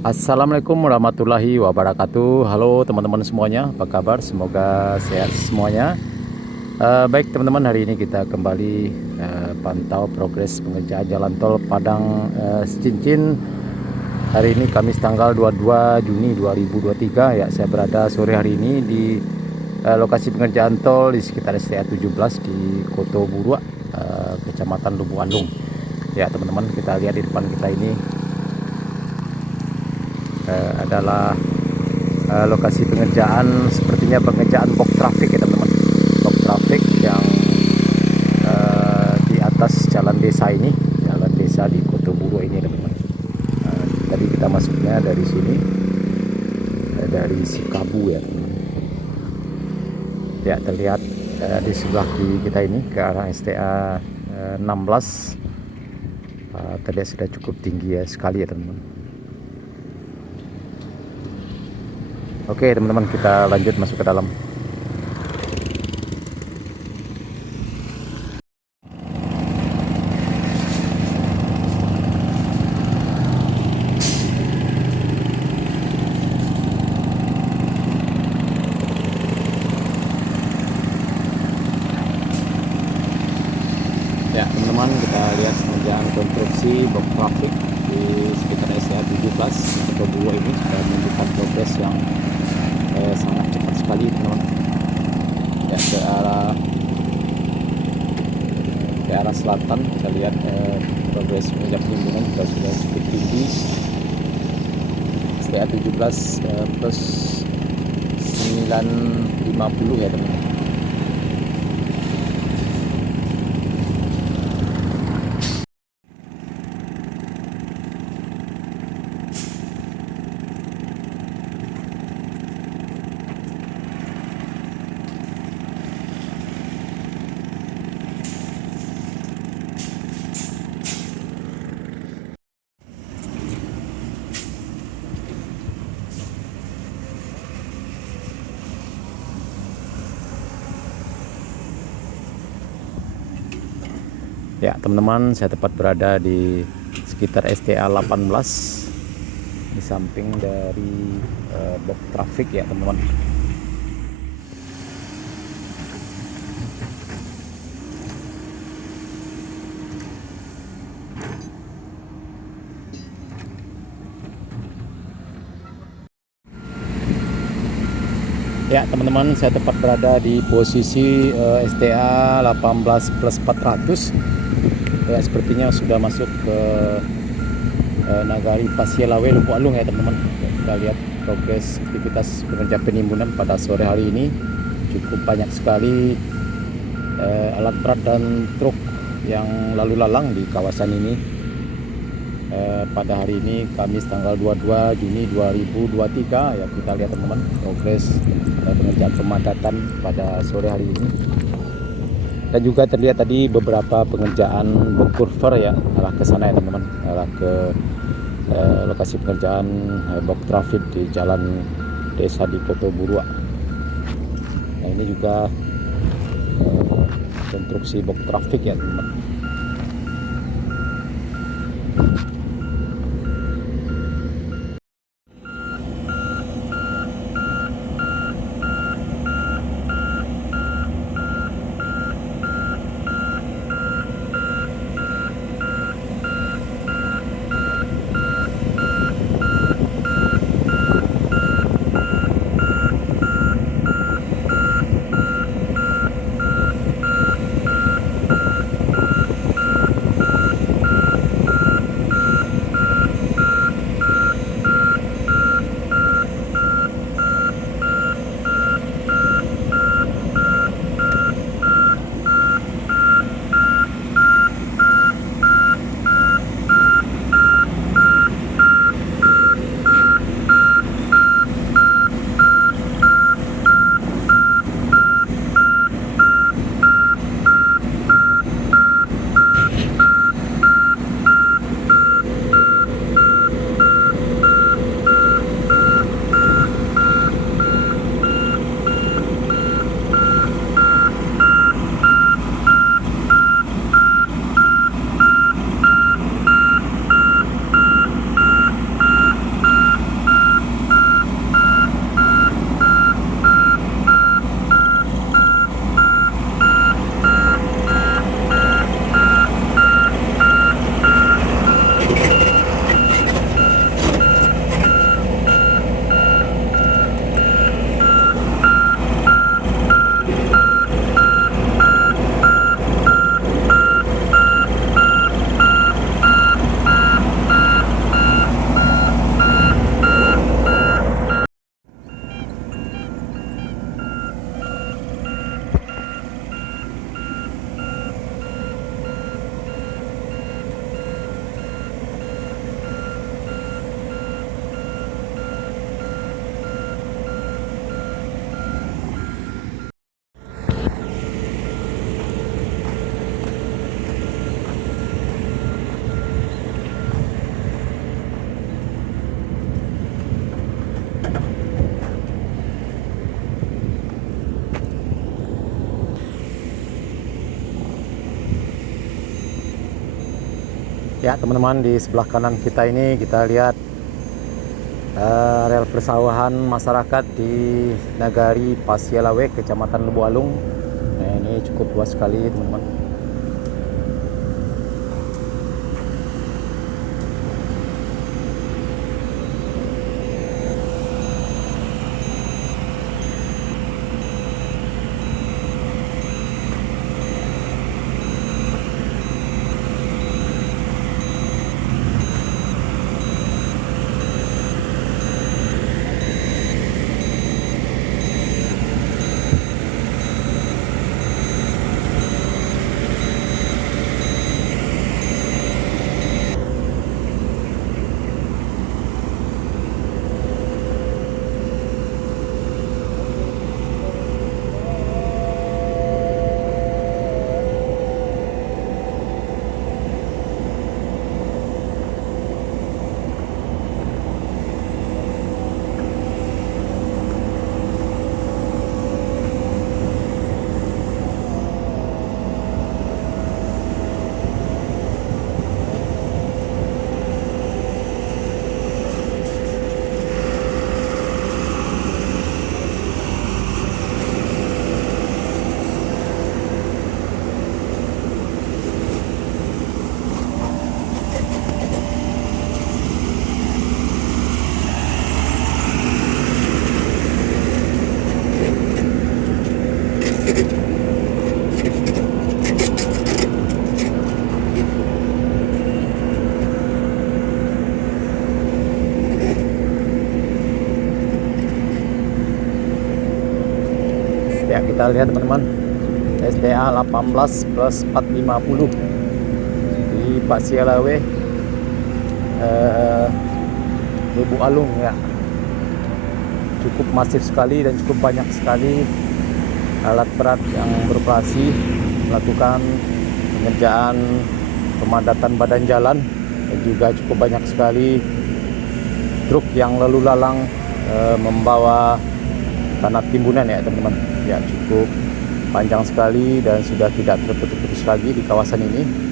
Assalamualaikum warahmatullahi wabarakatuh. Halo teman-teman semuanya, apa kabar? Semoga sehat semuanya. Baik teman-teman, hari ini kita kembali pantau progres pengerjaan jalan tol Padang Cincin. Hari ini Kamis tanggal 22 Juni 2023 ya. Saya berada sore hari ini di lokasi pengerjaan tol di sekitar STA 17 di Koto Buruak, Kecamatan Lubuk Andung. Ya teman-teman, kita lihat di depan kita ini adalah lokasi pengerjaan, sepertinya pengerjaan box traffic ya teman-teman, box traffic yang di atas jalan desa ini, jalan desa di Koto Buruak ini teman-teman. Tadi kita masuknya dari sini, dari Sikabu ya teman-teman. Ya terlihat di sebelah kiri kita ini ke arah STA 16 terlihat sudah cukup tinggi ya sekali ya teman-teman. Oke teman-teman, kita lanjut masuk ke dalam. Ya teman-teman, kita lihat pengerjaan konstruksi box traffic di sekitar STA 17 Koto Buruak ini sudah menunjukkan progres yang sangat cepat sekali teman-teman. Ya ke arah selatan kita lihat progres pengerjaan penimbunan juga sudah cukup tinggi. STA 17 plus 950 ya teman-teman. Ya teman-teman, saya tepat berada di sekitar STA 18 di samping dari box traffic ya teman-teman. Ya teman-teman, saya tepat berada di posisi STA 18 plus 400 ya, sepertinya sudah masuk ke Nagari Pasielawe Lubuk Alung ya teman-teman. Kita lihat progres aktivitas pengerjaan penimbunan pada sore hari ini. Cukup banyak sekali alat berat dan truk yang lalu lalang di kawasan ini. Pada hari ini Kamis tanggal 22 Juni 2023 ya, kita lihat teman-teman progres pengerjaan pemadatan pada sore hari ini. Dan juga terlihat tadi beberapa pengerjaan box culvert ya, arah ke sana ya teman-teman, arah ke lokasi pengerjaan box traffic di jalan desa di Koto Buruak. Nah ini juga konstruksi box traffic ya teman-teman. Ya teman-teman, di sebelah kanan kita ini kita lihat rel persawahan masyarakat di Nagari Pasialawe, Kecamatan Lebu Alung. Nah, ini cukup luas sekali teman-teman. Ya, kita lihat teman-teman, SDA 18 plus 450 di Pasialawe, Lebu Alung ya. Cukup masif sekali dan cukup banyak sekali alat berat yang beroperasi melakukan pengerjaan pemadatan badan jalan, dan juga cukup banyak sekali truk yang lalu lalang membawa tanah timbunan ya teman-teman. Ya, cukup panjang sekali dan sudah tidak terputus-putus lagi di kawasan ini.